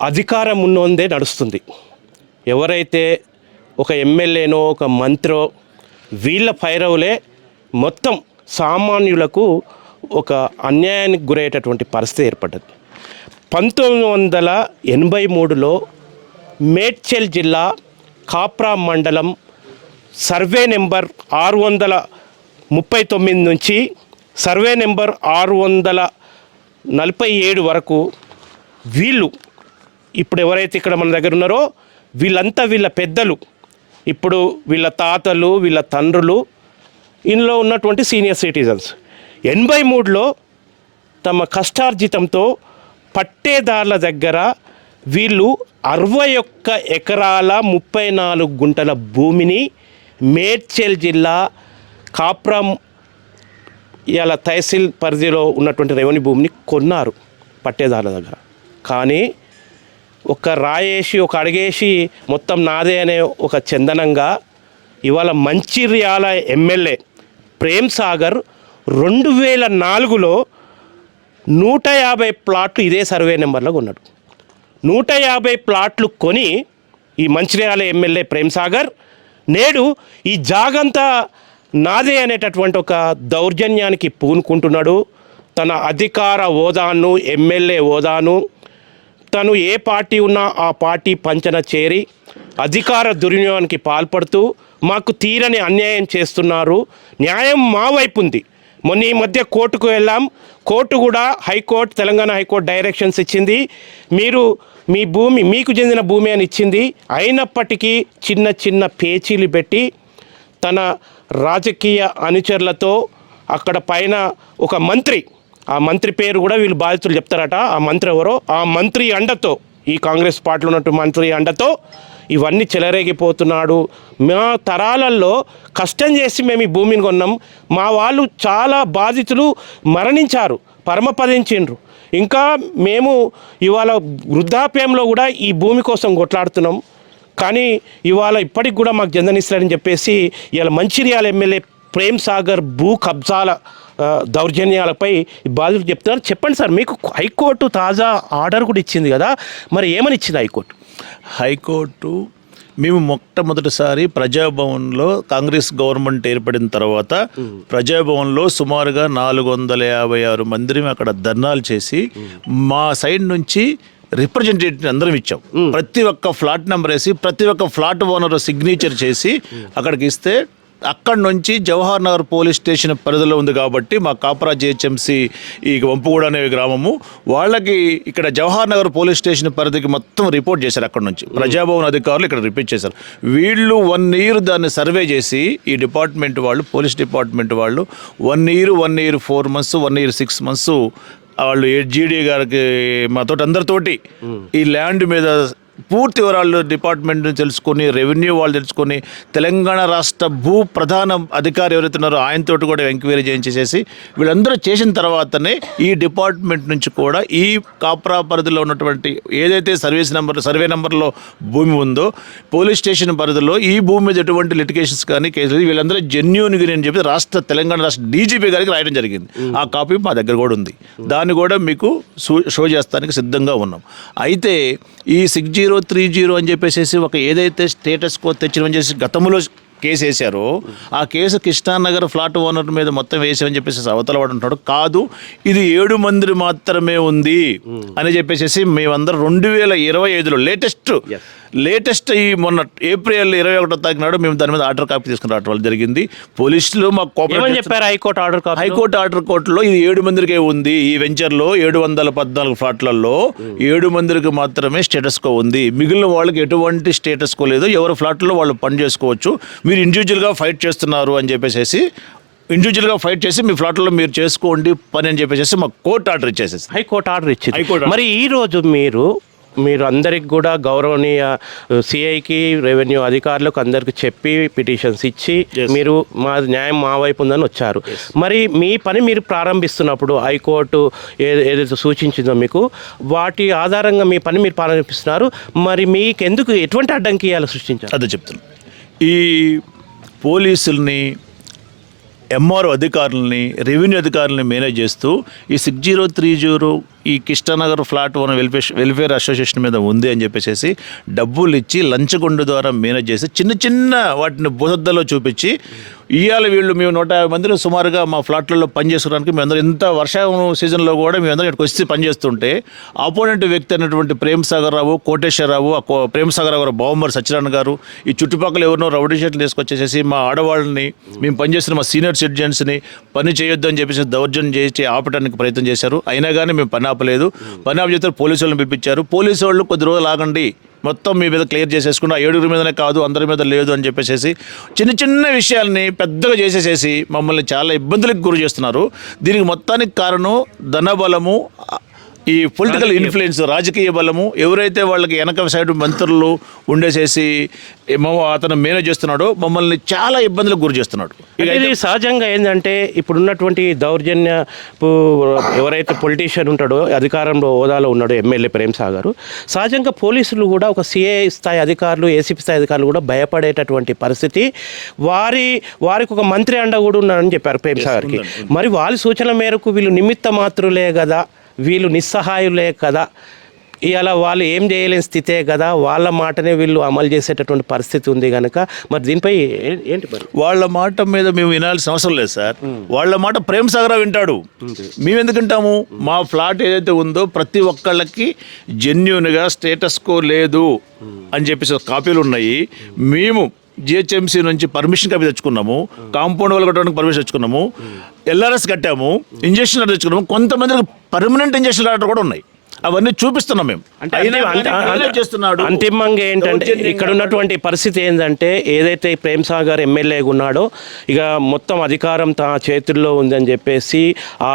అధికారం ఉన్నోందే నడుస్తుంది. ఎవరైతే ఒక ఎమ్మెల్యేనో ఒక మంత్రో వీళ్ళ పైరవులే మొత్తం సామాన్యులకు ఒక అన్యాయానికి గురయ్యేటటువంటి పరిస్థితి ఏర్పడ్డది. పంతొమ్మిది వందల ఎనభై మూడులో మేడ్చల్ జిల్లా కాప్రా మండలం సర్వే నెంబర్ ఆరు వందల ముప్పై తొమ్మిది నుంచి సర్వే నెంబర్ ఆరు వందల నలభై ఏడు వరకు వీళ్ళు ఇప్పుడు ఎవరైతే ఇక్కడ మన దగ్గర ఉన్నారో వీళ్ళంతా వీళ్ళ పెద్దలు. ఇప్పుడు వీళ్ళ తాతలు వీళ్ళ తండ్రులు ఇందులో ఉన్నటువంటి సీనియర్ సిటిజన్స్. ఎనభై మూడులో తమ కష్టార్జితంతో పట్టేదారుల దగ్గర వీళ్ళు అరవై ఒక్క ఎకరాల ముప్పై నాలుగు గుంటల భూమిని మేడ్చల్ జిల్లా కాప్రం ఇలా తహసీల్ పరిధిలో ఉన్నటువంటి రెవెన్యూ భూమిని కొన్నారు పట్టేదారుల దగ్గర. కానీ ఒక రాయేసి ఒక అడిగేసి మొత్తం నాదే అనే ఒక చందనంగా ఇవాళ మంచిర్యాల ఎమ్మెల్యే ప్రేమ్ సాగర్ రెండు వేల నాలుగులో నూట యాభై ప్లాట్లు ఇదే సర్వే నెంబర్లో ఉన్నాడు నూట యాభై ప్లాట్లు కొని ఈ మంచిర్యాల ఎమ్మెల్యే ప్రేమ్ సాగర్ నేడు ఈ జాగంతా నాదే అనేటటువంటి ఒక దౌర్జన్యానికి పూనుకుంటున్నాడు. తన అధికార హోదాను ఎమ్మెల్యే హోదాను తను ఏ పార్టీ ఉన్నా ఆ పార్టీ పంచన చేరి అధికార దుర్వినియోగానికి పాల్పడుతూ మాకు తీరని అన్యాయం చేస్తున్నారు. న్యాయం మా వైపు ఉంది. మొన్న ఈ మధ్య కోర్టుకు వెళ్ళాం. కోర్టు కూడా హైకోర్టు తెలంగాణ హైకోర్టు డైరెక్షన్స్ ఇచ్చింది. మీరు మీ భూమి మీకు చెందిన భూమి అని ఇచ్చింది. అయినప్పటికీ చిన్న చిన్న పేచీలు పెట్టి తన రాజకీయ అనుచరులతో అక్కడ పైన ఒక మంత్రి ఆ మంత్రి పేరు కూడా వీళ్ళు బాధితులు చెప్తారట. ఆ మంత్రి ఎవరో? ఆ మంత్రి అండతో ఈ కాంగ్రెస్ పార్టీలో ఉన్నట్టు మంత్రి అండతో ఇవన్నీ చెలరేగిపోతున్నాడు. మా తరాలలో కష్టం చేసి మేము ఈ భూమిని కొన్నాం. మా వాళ్ళు చాలా బాధితులు మరణించారు పరమపదించిండ్రు ఇంకా మేము ఇవాళ వృద్ధాప్యంలో కూడా ఈ భూమి కోసం కొట్లాడుతున్నాం. కానీ ఇవాళ ఇప్పటికి కూడా మాకు జందనిస్తారని చెప్పేసి ఇవాళ మంచిర్యాల ఎమ్మెల్యే ప్రేమ్ సాగర్ భూ కబ్జాల దౌర్జన్యాలపై బాధితులు చెప్తున్నారు. చెప్పండి సార్ మీకు హైకోర్టు తాజా ఆర్డర్ కూడా ఇచ్చింది కదా మరి ఏమని ఇచ్చింది హైకోర్టు? హైకోర్టు మేము మొట్టమొదటిసారి ప్రజాభవన్లో కాంగ్రెస్ గవర్నమెంట్ ఏర్పడిన తర్వాత ప్రజాభవన్లో సుమారుగా నాలుగు వందల యాభై ఆరు మందిని అక్కడ ధర్నాలు చేసి మా సైడ్ నుంచి రిప్రజెంటేటివ్ అందరం ఇచ్చాం. ప్రతి ఒక్క ఫ్లాట్ నెంబర్ వేసి ప్రతి ఒక్క ఫ్లాట్ ఓనర్ సిగ్నేచర్ చేసి అక్కడికి ఇస్తే అక్కడి నుంచి జవహర్ నగర్ పోలీస్ స్టేషన్ పరిధిలో ఉంది కాబట్టి మా కాపరా జిహెచ్ఎంసి ఈ వంపుగూడ అనే గ్రామము. వాళ్ళకి ఇక్కడ జవహర్ నగర్ పోలీస్ స్టేషన్ పరిధికి మొత్తం రిపోర్ట్ చేశారు అక్కడ నుంచి. ప్రజాభవన్ అధికారులు ఇక్కడ రిపీట్ చేశారు. వీళ్ళు వన్ ఇయర్ దాన్ని సర్వే చేసి ఈ డిపార్ట్మెంట్ వాళ్ళు పోలీస్ డిపార్ట్మెంట్ వాళ్ళు one year one year four months one year six months వాళ్ళు జీడీ గారికి మాతోటి అందరితోటి ఈ ల్యాండ్ మీద పూర్తి వివరాలు డిపార్ట్మెంట్ నుంచి తెలుసుకొని రెవెన్యూ వాళ్ళు తెలుసుకొని తెలంగాణ రాష్ట్ర భూ ప్రధాన అధికారి ఎవరైతే ఉన్నారో ఆయనతోటి కూడా ఎంక్వైరీ చేయించేసేసి వీళ్ళందరూ చేసిన తర్వాతనే ఈ డిపార్ట్మెంట్ నుంచి కూడా ఈ కాప్రా పరిధిలో ఉన్నటువంటి ఏదైతే సర్వీస్ నెంబర్ సర్వే నెంబర్లో భూమి ఉందో పోలీస్ స్టేషన్ పరిధిలో ఈ భూమి మీద ఎటువంటి లిటిగేషన్స్ కానీ కేసులు వీళ్ళందరూ జెన్యున్ అని చెప్పి రాష్ట్ర తెలంగాణ రాష్ట్ర డీజీపీ గారికి రాయడం జరిగింది. ఆ కాపీ మా దగ్గర కూడా ఉంది. దాన్ని కూడా మీకు షో- షో చేస్తానికి సిద్ధంగా ఉన్నాం. అయితే ఈ సిక్స్ జీరో త్రీ జీరో అని చెప్పేసి ఒక ఏదైతే స్టేటస్ కో తెచ్చినని చేసి గతంలో కేసు వేశారో ఆ కేసు కృష్ణానగర్ ఫ్లాట్ ఓనర్ మీద మొత్తం వేసామని చెప్పేసి అవతల వాడు ఉంటాడు కాదు ఇది ఏడు మంది మాత్రమే ఉంది అని చెప్పేసి మేమందరం రెండు వేల ఇరవై ఐదులో లేటెస్ట్ లేటెస్ట్ ఈ మొన్న ఏప్రిల్ ఇరవై ఒకటో తారీఖు నాడు మేము దాని మీద ఆర్డర్ కాపీ తీసుకుని రావడం జరిగింది. పోలీసులు మాకు కోఆపరేట్ చెప్పారు high court order copy high court order కోర్టులో ఇది ఏడు మందికే ఉంది. ఈ వెంచర్లో ఏడు వందల పద్నాలుగు ఫ్లాట్లలో ఏడు మందికి మాత్రమే స్టేటస్ కో ఉంది. మిగిలిన వాళ్ళకి ఎటువంటి స్టేటస్ కో లేదు. ఎవరి ఫ్లాట్లో వాళ్ళు పని చేసుకోవచ్చు. మీరు ఇండివిజువల్గా ఫైట్ చేస్తున్నారు అని చెప్పేసి ఇండివిజువల్గా ఫైట్ చేసి మీ ఫ్లాట్లో మీరు చేసుకోండి పని అని చెప్పేసి మాకు కోర్టు ఆర్డర్ ఇచ్చేసేసి హైకోర్టు ఆర్డర్ ఇచ్చింది. హైకోర్టు మరి ఈ రోజు మీరు మీరు అందరికి కూడా గౌరవనీయ సిఐకి రెవెన్యూ అధికారులకు అందరికి చెప్పి పిటిషన్స్ ఇచ్చి. మీరు మా న్యాయం మా వైపు ఉందని వచ్చారు. మరి మీ పని మీరు ప్రారంభిస్తున్నప్పుడు హైకోర్టు ఏదైతే సూచించిందో మీకు వాటి ఆధారంగా మీ పని మీరు ప్రారంభిస్తున్నారు. మరి మీకు ఎందుకు ఎటువంటి అడ్డంకి ఇవ్వాలి సృష్టించారు? అదే చెప్తాను ఈ పోలీసుల్ని ఎంఆర్ఓ అధికారులని రెవెన్యూ అధికారులని మేనేజ్ చేస్తూ ఈ సిక్స్ జీరో త్రీ జీరో ఈ Krishnanagar flat one welfare welfare association మీద ఉంది అని చెప్పేసి డబ్బులు ఇచ్చి లంచగొండు ద్వారా మేనేజ్ చేసి చిన్న చిన్న వాటిని బుసద్దలో చూపించి ఇవాళ వీళ్ళు మేము నూట యాభై మందిని సుమారుగా మా ఫ్లాట్లలో పనిచేసుకోవడానికి మేమందరం ఇంత వర్షం సీజన్లో కూడా మేము అందరం ఇక్కడికి వచ్చి పనిచేస్తుంటే ఆపోనెంట్ వ్యక్తి అయినటువంటి ప్రేమ్ సాగర్ రావు కోటేశ్వరరావు ఆ కో- ప్రేమ్ సాగర్ రావు బావమ్మర్ సత్యనారాయణ గారు ఈ చుట్టుపక్కల ఎవరినో రౌడీ షీట్లు తీసుకొచ్చేసేసి మా ఆడవాళ్ళని మేము పనిచేస్తున్న మా సీనియర్ సిటిజన్స్ని పని చేయొద్దు అని చెప్పేసి దౌర్జన్యం చేసి ఆపడానికి ప్రయత్నం చేశారు. అయినా కానీ మేము పని ఆపలేదు. పని ఆపి చేస్తే పోలీసు వాళ్ళని పిలిపించారు. పోలీసు వాళ్ళు కొద్ది రోజులు ఆగండి. మొత్తం మీ మీద క్లియర్ చేసేసుకున్నా ఏడుగురి మీదనే కాదు అందరి మీద లేదు అని చెప్పేసి చిన్న చిన్న విషయాల్ని పెద్దగా చేసేసేసి మమ్మల్ని చాలా ఇబ్బందులకు గురి చేస్తున్నారు. దీనికి మొత్తానికి కారణం ధనబలము ఈ పొలిటికల్ ఇన్ఫ్లుయెన్స్ రాజకీయ బలము ఎవరైతే వాళ్ళకి వెనక సైడ్ మంత్రులు ఉండేసేసి అతను మేనేజ్ చేస్తున్నాడో మమ్మల్ని చాలా ఇబ్బందులకు గురి చేస్తున్నాడు. ఇది సహజంగా ఏంటంటే ఇప్పుడున్నటువంటి దౌర్జన్య ఎవరైతే పొలిటీషియన్ ఉంటాడో అధికారంలో హోదాలో ఉన్నాడో ఎమ్మెల్యే ప్రేమ్ సాగర్ సహజంగా పోలీసులు కూడా ఒక సిఐ స్థాయి అధికారులు ఏసీపీ స్థాయి అధికారులు కూడా భయపడేటటువంటి పరిస్థితి. వారి వారికి ఒక మంత్రి అండ కూడా ఉన్నారని చెప్పారు ప్రేమ్ సాగర్కి. మరి వాళ్ళ సూచన మేరకు వీళ్ళు నిమిత్త మాత్రులే కదా? వీళ్ళు నిస్సహాయులే కదా. ఇవాళ వాళ్ళు ఏం చేయలేని స్థితే కదా వాళ్ళ మాటనే వీళ్ళు అమలు చేసేటటువంటి పరిస్థితి ఉంది కనుక మరి దీనిపై ఏంటి మరి? వాళ్ళ మాట మీద మేము వినాల్సిన అవసరం లేదు సార్. వాళ్ళ మాట ప్రేమ్ సాగరా వింటాడు. మేము ఎందుకు వింటాము మా ఫ్లాట్ ఏదైతే ఉందో ప్రతి ఒక్కళ్ళకి జెన్యున్గా స్టేటస్ కో లేదు అని చెప్పేసి కాపీలు ఉన్నాయి. మేము జిహెచ్ఎంసీ నుంచి పర్మిషన్ కాపీ తెచ్చుకున్నాము కాంపౌండ్ వాళ్ళు కట్టడానికి పర్మిషన్ తెచ్చుకున్నాము ఎల్ఆర్ఎస్ కట్టాము ఇంజక్షన్ తెచ్చుకున్నాము కొంతమందికి పర్మనెంట్ ఇంజక్షన్ ఆర్డర్ కూడా ఉన్నాయి. అవన్నీ చూపిస్తున్నాం మేము. చేస్తున్నాడు? అంతిమంగా ఏంటంటే ఇక్కడ ఉన్నటువంటి పరిస్థితి ఏంటంటే ఏదైతే ప్రేమ్ సాగర్ ఎమ్మెల్యేగా ఉన్నాడో ఇక మొత్తం అధికారం తన చేతుల్లో ఉందని చెప్పేసి ఆ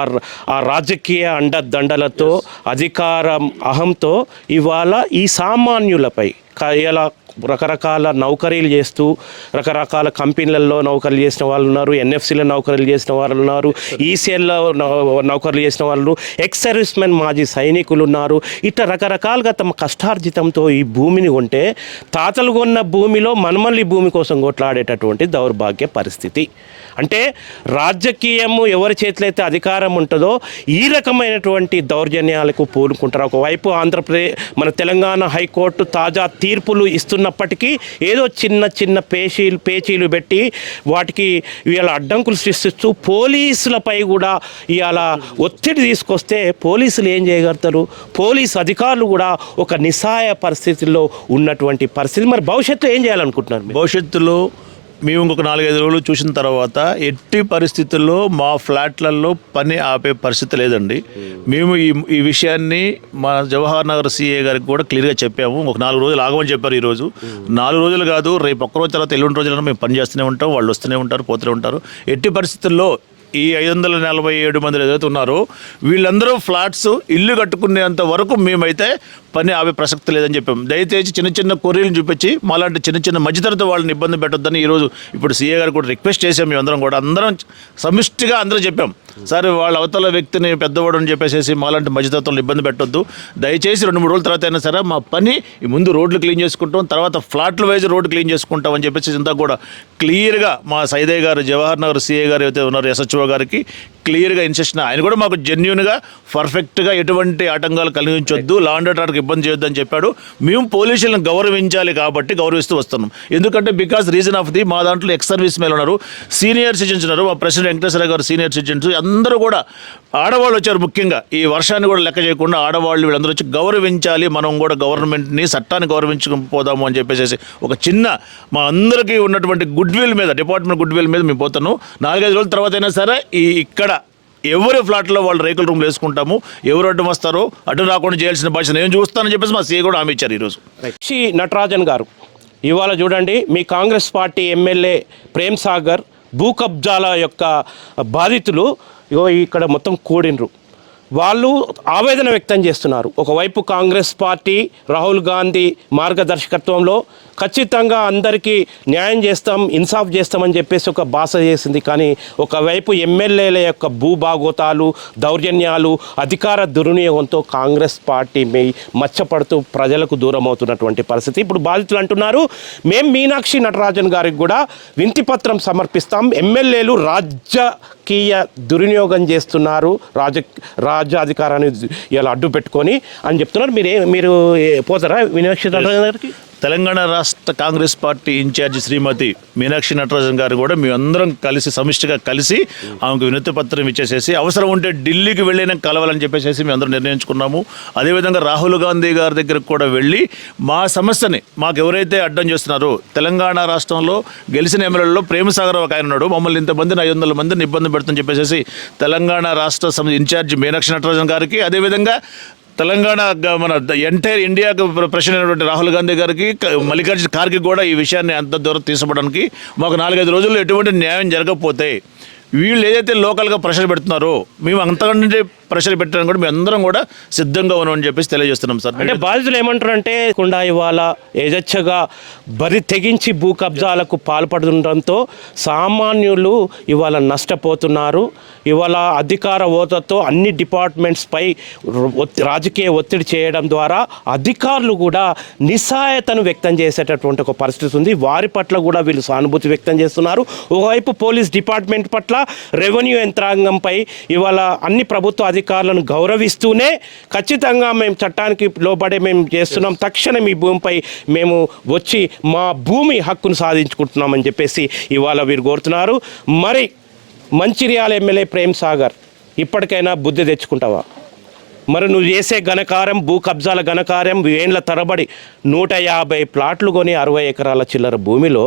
ఆ రాజకీయ అండదండలతో అధికారం అహంతో ఇవాళ ఈ సామాన్యులపై ఇలా రకరకాల నౌకరీలు చేస్తూ రకరకాల కంపెనీలలో నౌకరీలు చేసిన వాళ్ళు ఉన్నారు ఎన్ఎఫ్సీలో నౌకరీలు చేసిన వాళ్ళు ఉన్నారు ఈసీఎల్లో నౌకరీలు చేసిన వాళ్ళు ఎక్స్ సర్వీస్మెన్ మాజీ సైనికులు ఉన్నారు. ఇట్లా రకరకాలుగా తమ కష్టార్జితంతో ఈ భూమిని కొంటే తాతలు కొన్న భూమిలో మనమల్లి భూమి కోసం కొట్లాడేటటువంటి దౌర్భాగ్య పరిస్థితి. అంటే రాజకీయము ఎవరి చేతిలో అయితే అధికారం ఉంటుందో ఈ రకమైనటువంటి దౌర్జన్యాలకు పూనుకుంటారు. ఒకవైపు ఆంధ్రప్రదేశ్ మన తెలంగాణ హైకోర్టు తాజా తీర్పులు ఇస్తున్నప్పటికీ ఏదో చిన్న చిన్న పేచీలు పేచీలు పెట్టి వాటికి ఇవాళ అడ్డంకులు సృష్టిస్తూ పోలీసులపై కూడా ఇవాళ ఒత్తిడి తీసుకొస్తే పోలీసులు ఏం చేయగలుగుతారు? పోలీసు అధికారులు కూడా ఒక నిస్సహాయ పరిస్థితుల్లో ఉన్నటువంటి పరిస్థితి. మరి భవిష్యత్తులో ఏం చేయాలనుకుంటున్నారు భవిష్యత్తులో మేము ఇంకొక నాలుగైదు రోజులు చూసిన తర్వాత ఎట్టి పరిస్థితుల్లో మా ఫ్లాట్లలో పని ఆపే పరిస్థితి లేదండి. మేము ఈ ఈ విషయాన్ని మా జవహర్ నగర్ సీఏ గారికి కూడా క్లియర్గా చెప్పాము. ఒక నాలుగు రోజులు ఆగమని చెప్పారు ఈరోజు. నాలుగు రోజులు కాదు రేపు ఒక్క రోజు తర్వాత ఎల్లుండి రోజులను మేము పని చేస్తూనే ఉంటాం వాళ్ళు వస్తూనే ఉంటారు పోతూనే ఉంటారు. ఎట్టి పరిస్థితుల్లో ఈ ఐదు వందల నలభై ఏడు మంది ఏదైతే ఉన్నారో వీళ్ళందరూ ఫ్లాట్స్ ఇల్లు కట్టుకునేంత వరకు మేమైతే పని ఆపే ప్రసక్తి లేదని చెప్పాం. దయచేసి చిన్న చిన్న కొర్రీలను చూపించి మాలాంటి చిన్న చిన్న మధ్యతరగతి వాళ్ళని ఇబ్బంది పెట్టొద్దని ఈరోజు ఇప్పుడు సీఏ గారు కూడా రిక్వెస్ట్ చేసాం మేము అందరం కూడా. అందరం సమిష్టిగా అందరూ చెప్పాం. సార్ వాళ్ళ అవతల వ్యక్తిని పెద్దవాడు అని చెప్పేసి మాలాంటి మధ్యతరగతులను ఇబ్బంది పెట్టొద్దు. దయచేసి రెండు మూడు రోజుల తర్వాత అయినా సరే మా పని ముందు రోడ్లు క్లీన్ చేసుకుంటాం తర్వాత ఫ్లాట్ల వైజ్ రోడ్డు క్లీన్ చేసుకుంటాం అని చెప్పేసి ఇంత కూడా క్లియర్గా మా సైదయ్య గారు జవహర్ నగర్ సీఏ గారు అయితే ఉన్నారో ఎస్హెచ్ఓ గారికి క్లియర్గా ఇన్సెషన్ ఆయన కూడా మాకు జెన్యున్గా పర్ఫెక్ట్గా ఎటువంటి ఆటంకాలు కలిగించొద్దు. లా ఇబ్బంది చేయొద్దని చెప్పాడు. మేము పోలీసులను గౌరవించాలి కాబట్టి గౌరవిస్తూ వస్తున్నాం. ఎందుకంటే బికాస్ రీజన్ ఆఫ్ ది మా దాంట్లో ఎక్స్ సర్వీస్ మేలు ఉన్నారు. సీనియర్ సిటిజన్స్ ఉన్నారు. మా ప్రెసిడెంట్ వెంకటేశ్వర గారు సీనియర్ సిటిజన్స్ అందరూ కూడా ఆడవాళ్ళు వచ్చారు ముఖ్యంగా. ఈ వర్షాన్ని కూడా లెక్క చేయకుండా ఆడవాళ్ళు వీళ్ళందరూ వచ్చి గౌరవించాలి. మనం కూడా గవర్నమెంట్ని చట్టాన్ని గౌరవించుకుపోదాము అని చెప్పేసి ఒక చిన్న మా అందరికీ ఉన్నటువంటి గుడ్ విల్ మీద డిపార్ట్మెంట్ గుడ్ విల్ మీద మేము పోతాను నాలుగైదు రోజుల తర్వాత అయినా సరే ఈ ఇక్కడ ఎవరి ఫ్లాట్లో వాళ్ళు రేకుల రూమ్లు వేసుకుంటాము ఎవరు అడ్డం వస్తారో అడ్డు రాకుండా చేయాల్సిన బాధ్యత నేను చూస్తానని చెప్పేసి మా సీఏ కూడా హామీ ఇచ్చారు ఈరోజు. శ్రీ నటరాజన్ గారు ఇవాళ చూడండి మీ కాంగ్రెస్ పార్టీ ఎమ్మెల్యే ప్రేమ్ సాగర్ భూ కబ్జాల యొక్క బాధితులు ఇక్కడ మొత్తం కూడినరు వాళ్ళు ఆవేదన వ్యక్తం చేస్తున్నారు. ఒకవైపు కాంగ్రెస్ పార్టీ రాహుల్ గాంధీ మార్గదర్శకత్వంలో ఖచ్చితంగా అందరికీ న్యాయం చేస్తాం ఇన్సాఫ్ చేస్తామని చెప్పేసి ఒక భాష చేసింది. కానీ ఒకవైపు ఎమ్మెల్యేల యొక్క భూభాగోతాలు దౌర్జన్యాలు అధికార దుర్వినియోగంతో కాంగ్రెస్ పార్టీ మీ మచ్చపడుతూ ప్రజలకు దూరం అవుతున్నటువంటి పరిస్థితి. ఇప్పుడు బాధితులు అంటున్నారు మేం మీనాక్షి నటరాజన్ గారికి కూడా వింతిపత్రం సమర్పిస్తాం. ఎమ్మెల్యేలు రాజకీయ దుర్వినియోగం చేస్తున్నారు రాజ రాజ్యాధికారాన్ని ఇలా అడ్డు పెట్టుకొని అని చెప్తున్నారు. మీరు మీరు పోతారా మీనాక్షి నటరాజన్ గారికి? తెలంగాణ రాష్ట్ర కాంగ్రెస్ పార్టీ ఇన్ఛార్జి శ్రీమతి మీనాక్షి నటరాజన్ గారు కూడా మేమందరం కలిసి సమిష్టిగా కలిసి ఆమెకు వినతి పత్రం ఇచ్చేసేసి అవసరం ఉంటే ఢిల్లీకి వెళ్ళినా కలవాలని చెప్పేసి మేము అందరం నిర్ణయించుకున్నాము. అదేవిధంగా రాహుల్ గాంధీ గారి దగ్గరకు కూడా వెళ్ళి మా సమస్యని మాకు ఎవరైతే అడ్డం చేస్తున్నారో తెలంగాణ రాష్ట్రంలో గెలిచిన ఎమ్మెల్యేలో ప్రేమసాగర్ ఒక ఆయన ఉన్నాడు. మమ్మల్ని ఇంతమందిని ఐదు వందల మందిని ఇబ్బంది పెడుతుందని చెప్పేసి తెలంగాణ రాష్ట్ర సమ ఇన్ఛార్జ్ మీనాక్షి నటరాజన్ గారికి అదేవిధంగా తెలంగాణ మన ఎంటైర్ ఇండియాకు ప్ర- అయినటువంటి రాహుల్ గాంధీ గారికి మల్లికార్జున ఖార్కి కూడా ఈ విషయాన్ని అంత దూరం తీసుకోవడానికి మాకు నాలుగైదు రోజుల్లో ఎటువంటి న్యాయం జరగకపోతే వీళ్ళు ఏదైతే లోకల్గా ప్రెషర్ పెడుతున్నారో మేము అంతకంటే ప్రెషర్ పెట్టడానికి కూడా మేము అందరం కూడా సిద్ధంగా ఉన్నామని చెప్పేసి తెలియజేస్తున్నాం సార్. అంటే బాధితులు ఏమంటారంటే కుండా ఇవాళ యజచ్చగా బరి తెగించి భూ కబ్జాలకు పాల్పడుతుండటంతో సామాన్యులు ఇవాళ నష్టపోతున్నారు. ఇవాళ అధికార హోదాతో అన్ని డిపార్ట్మెంట్స్పై రాజకీయ ఒత్తిడి చేయడం ద్వారా అధికారులు కూడా నిస్సాయతను వ్యక్తం చేసేటటువంటి ఒక పరిస్థితి ఉంది. వారి పట్ల కూడా వీళ్ళు సానుభూతి వ్యక్తం చేస్తున్నారు. ఒకవైపు పోలీస్ డిపార్ట్మెంట్ పట్ల రెవెన్యూ యంత్రాంగంపై ఇవాళ అన్ని ప్రభుత్వ అధికారులను గౌరవిస్తూనే ఖచ్చితంగా మేము చట్టానికి లోబడే మేము చేస్తున్నాం. తక్షణం ఈ భూమిపై మేము వచ్చి మా భూమి హక్కును సాధించుకుంటున్నామని చెప్పేసి ఇవాళ వీరు కోరుతున్నారు. మరి మంచిర్యాల ఎమ్మెల్యే ప్రేమ్ సాగర్ ఇప్పటికైనా బుద్ధి తెచ్చుకుంటావా? మరి నువ్వు చేసే ఘనకార్యం భూ కబ్జాల ఘనకార్యం ఏండ్ల తరబడి నూట యాభై ప్లాట్లు కొని అరవై ఎకరాల చిల్లర భూమిలో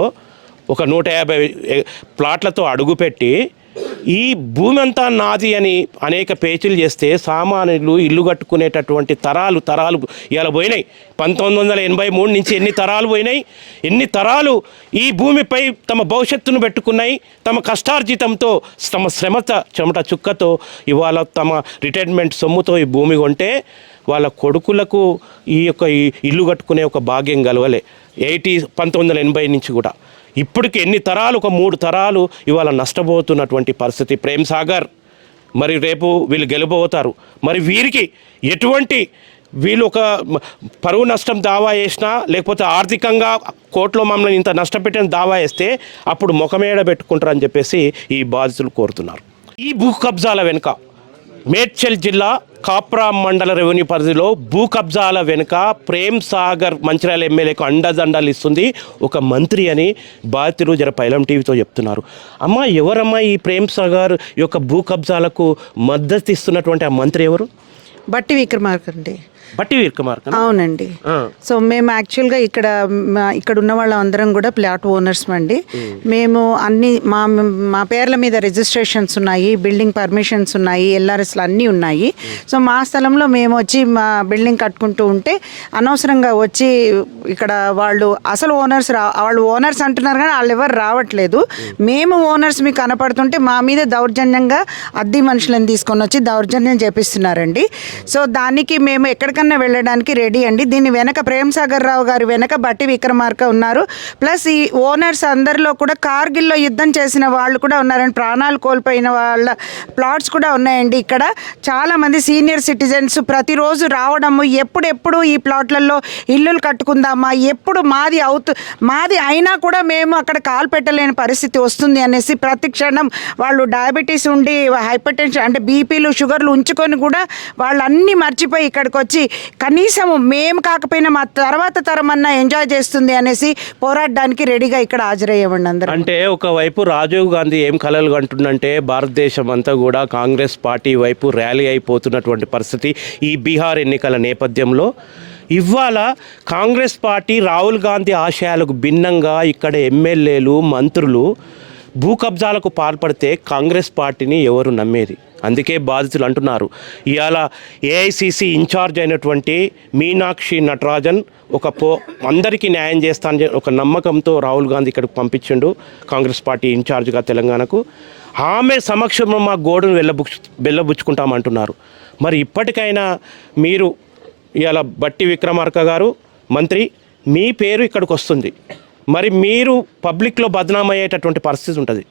ఒక నూట యాభై ప్లాట్లతో అడుగుపెట్టి ఈ భూమి అంతా నాది అని అనేక పేచీలు చేస్తే సామాన్యులు ఇల్లు కట్టుకునేటటువంటి తరాలు తరాలు ఇలా పోయినాయి. పంతొమ్మిది వందల ఎనభై మూడు నుంచి ఎన్ని తరాలు పోయినాయి ఎన్ని తరాలు ఈ భూమిపై తమ భవిష్యత్తును పెట్టుకున్నాయి తమ కష్టార్జితంతో తమ శ్రమత చెమట చుక్కతో ఇవాళ తమ రిటైర్మెంట్ సొమ్ముతో ఈ భూమి కొంటే వాళ్ళ కొడుకులకు ఈ యొక్క ఈ ఇల్లు కట్టుకునే ఒక భాగ్యం కలవలే. ఎయిటీ పంతొమ్మిది వందల ఎనభై నుంచి కూడా. ఇప్పటికి ఎన్ని తరాలు ఒక మూడు తరాలు ఇవాళ నష్టపోతున్నటువంటి పరిస్థితి. ప్రేమ్ సాగర్ మరి రేపు వీళ్ళు గెలబోతారు మరి వీరికి ఎటువంటి వీళ్ళు ఒక పరువు నష్టం దావా వేసినా లేకపోతే ఆర్థికంగా కోర్టులో మమ్మల్ని ఇంత నష్టపెట్టిన దావా వేస్తే అప్పుడు ముఖమేడ పెట్టుకుంటారని చెప్పేసి ఈ బాధితులు కోరుతున్నారు. ఈ భూ కబ్జాల వెనుక మేడ్చల్ జిల్లా కాప్రా మండల రెవెన్యూ పరిధిలో భూ కబ్జాల వెనుక ప్రేమ్ సాగర్ మంచిర్యాల ఎమ్మెల్యేకు అండదండాలు ఇస్తుంది ఒక మంత్రి అని బాధితులు జర పైలం టీవీతో చెప్తున్నారు. అమ్మ ఎవరమ్మా ఈ ప్రేమ్ సాగర్ యొక్క భూ కబ్జాలకు మద్దతు ఇస్తున్నటువంటి ఆ మంత్రి ఎవరు? బట్టి విక్రమార్క అండి బట్టి? అవునండి. సో మేము యాక్చువల్గా ఇక్కడ ఇక్కడ ఉన్న వాళ్ళందరం కూడా ప్లాట్ ఓనర్స్ అండి. మేము అన్ని మా మా పేర్ల మీద రిజిస్ట్రేషన్స్ ఉన్నాయి బిల్డింగ్ పర్మిషన్స్ ఉన్నాయి ఎల్ఆర్ఎస్లు అన్నీ ఉన్నాయి. సో మా స్థలంలో మేము వచ్చి మా బిల్డింగ్ కట్టుకుంటూ ఉంటే అనవసరంగా వచ్చి ఇక్కడ వాళ్ళు అసలు ఓనర్స్ రా వాళ్ళు ఓనర్స్ అంటున్నారు కానీ వాళ్ళు ఎవరు రావట్లేదు. మేము ఓనర్స్ మీకు కనపడుతుంటే మా మీద దౌర్జన్యంగా అద్దె మనుషులను తీసుకొని వచ్చి దౌర్జన్యం చేపిస్తున్నారండి. సో దానికి మేము ఎక్కడికన్నా వెళ్ళడానికి రెడీ అండి. దీని వెనక ప్రేమ్ సాగర్ రావు గారి వెనక బట్టి విక్రమార్క ఉన్నారు. ప్లస్ ఈ ఓనర్స్ అందరిలో కూడా కార్గిల్లో యుద్ధం చేసిన వాళ్ళు కూడా ఉన్నారండి. ప్రాణాలు కోల్పోయిన వాళ్ళ ప్లాట్స్ కూడా ఉన్నాయండి ఇక్కడ. చాలామంది సీనియర్ సిటిజన్స్ ప్రతిరోజు రావడము ఎప్పుడెప్పుడు ఈ ప్లాట్లలో ఇల్లులు కట్టుకుందామా ఎప్పుడు మాది అవుతు మాది అయినా కూడా మేము అక్కడ కాలు పెట్టలేని పరిస్థితి వస్తుంది అనేసి ప్రతి క్షణం వాళ్ళు డయాబెటీస్ ఉండి హైపర్ టెన్షన్ అంటే బీపీలు షుగర్లు ఉంచుకొని కూడా వాళ్ళు అన్నీ మర్చిపోయి ఇక్కడికి వచ్చి కనీసం మేము కాకపోయినా మా తర్వాత తరం అన్నా ఎంజాయ్ చేస్తుంది అనేసి పోరాడడానికి రెడీగా ఇక్కడ హాజరయ్యేవండి అందరు. అంటే ఒకవైపు రాజీవ్ గాంధీ ఏం కలలు కంటుందంటే భారతదేశం అంతా కూడా కాంగ్రెస్ పార్టీ వైపు ర్యాలీ అయిపోతున్నటువంటి పరిస్థితి ఈ బీహార్ ఎన్నికల నేపథ్యంలో. ఇవాళ కాంగ్రెస్ పార్టీ రాహుల్ గాంధీ ఆశయాలకు భిన్నంగా ఇక్కడ ఎమ్మెల్యేలు మంత్రులు భూ కబ్జాలకు పాల్పడితే కాంగ్రెస్ పార్టీని ఎవరు నమ్మేది? అందుకే బాధితులు అంటున్నారు. ఇవాళ ఏఐసిసి ఇన్ఛార్జ్ అయినటువంటి మీనాక్షి నటరాజన్ ఒక పో అందరికీ న్యాయం చేస్తానని ఒక నమ్మకంతో రాహుల్ గాంధీ ఇక్కడికి పంపించిండు కాంగ్రెస్ పార్టీ ఇన్ఛార్జ్గా తెలంగాణకు. ఆమె సమక్షంలో మా గోడును వెళ్ళబుచ్చు వెళ్ళబుచ్చుకుంటామంటున్నారు. మరి ఇప్పటికైనా మీరు ఇవాళ బట్టి విక్రమార్క గారు మంత్రి మీ పేరు ఇక్కడికి వస్తుంది. మరి మీరు పబ్లిక్లో బదనామయ్యేటటువంటి పరిస్థితి ఉంటుంది.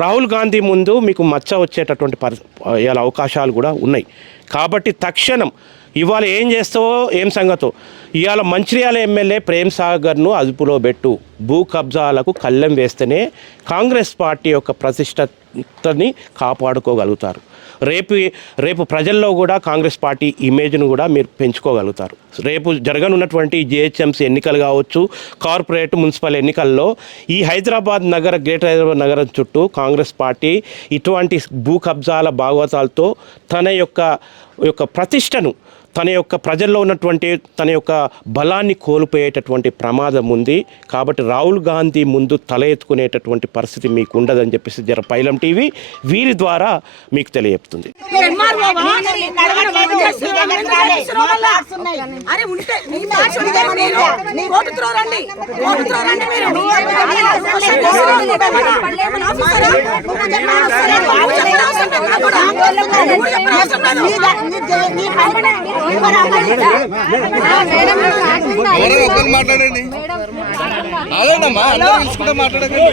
రాహుల్ గాంధీ ముందు మీకు మచ్చ వచ్చేటటువంటి పరి ఇవాళ అవకాశాలు కూడా ఉన్నాయి. కాబట్టి తక్షణం ఇవాళ ఏం చేస్తావో ఏం సంగతో? ఇవాళ మంచిర్యాల ఎమ్మెల్యే ప్రేమ్ సాగర్ను అదుపులో పెట్టు. భూ కబ్జాలకు కళ్ళెం వేస్తేనే కాంగ్రెస్ పార్టీ యొక్క ప్రతిష్టని కాపాడుకోగలుగుతారు. రేపు రేపు ప్రజల్లో కూడా కాంగ్రెస్ పార్టీ ఇమేజ్ను కూడా మీరు పెంచుకోగలుగుతారు. రేపు జరగనున్నటువంటి జిహెచ్ఎంసీ ఎన్నికలు కావచ్చు కార్పొరేట్ మున్సిపల్ ఎన్నికల్లో ఈ హైదరాబాద్ నగర గ్రేటర్ హైదరాబాద్ నగరం చుట్టూ కాంగ్రెస్ పార్టీ ఇటువంటి భూ కబ్జాల భాగవతాలతో తన యొక్క యొక్క ప్రతిష్టను తన యొక్క ప్రజల్లో ఉన్నటువంటి తన యొక్క బలాన్ని కోల్పోయేటటువంటి ప్రమాదం ఉంది. కాబట్టి రాహుల్ గాంధీ ముందు తల ఎత్తుకునేటటువంటి పరిస్థితి మీకు ఉండదని చెప్పేసి జర పైలం టీవీ వీరి ద్వారా మీకు తెలియజెప్తుంది నీ ఎవరో ఒకరు మాట్లాడండి. అదేనమ్మా అందరూ పిలుచుకుంటే మాట్లాడకండి.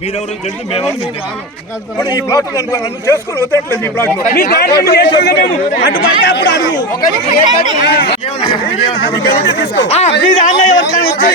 మీరెవరు తెలుసు ఈ ప్లాట్ నన్ను చేసుకొని వదిలేట్లేదు ఈ ప్లాట్ మీ దాంట్లో చేసేవాళ్ళం మేము. అటు పడితే అప్పుడు అడుగు. మీ ఎవరికైనా వచ్చి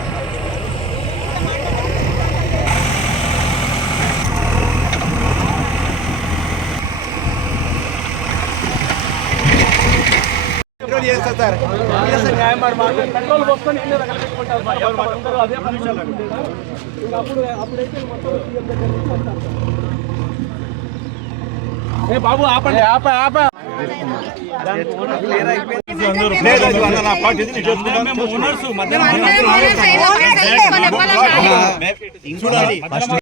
కదా. ఎవరో నా పార్టీ ఇది నేను చేసుకుంటాను. మేము ఓనర్స్ మధ్యాహ్నం చూడాలి.